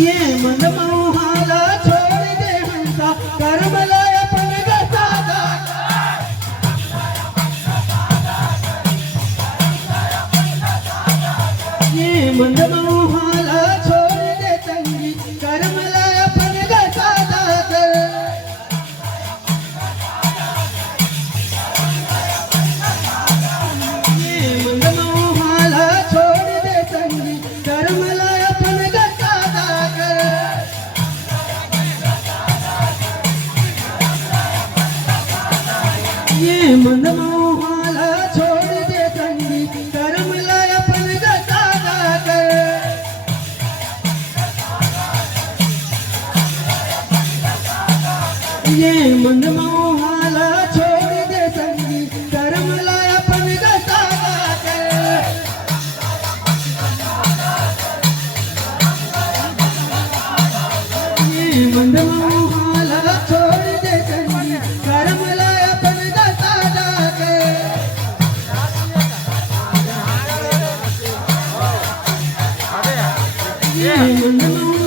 ये मन मोहाला छोड़ दे हंसा कर्म लाय अपन गसादा ये मन मोहाला छोड़ दे तंगी कर्म लाय अपन गसादा ये मन मोहाला छोड़ दे तंगी कर्म लाय अपन गसादा ये मन मोहाला छोड़ दे तंगी कर्म लाय अपन गसादा ये मन मोहाला छोड़ दे तंगी कर्म लाय अपन गसादा ये मन मोहाला छोड़ दे तंगी कर्म लाय अपन गसादा ये मन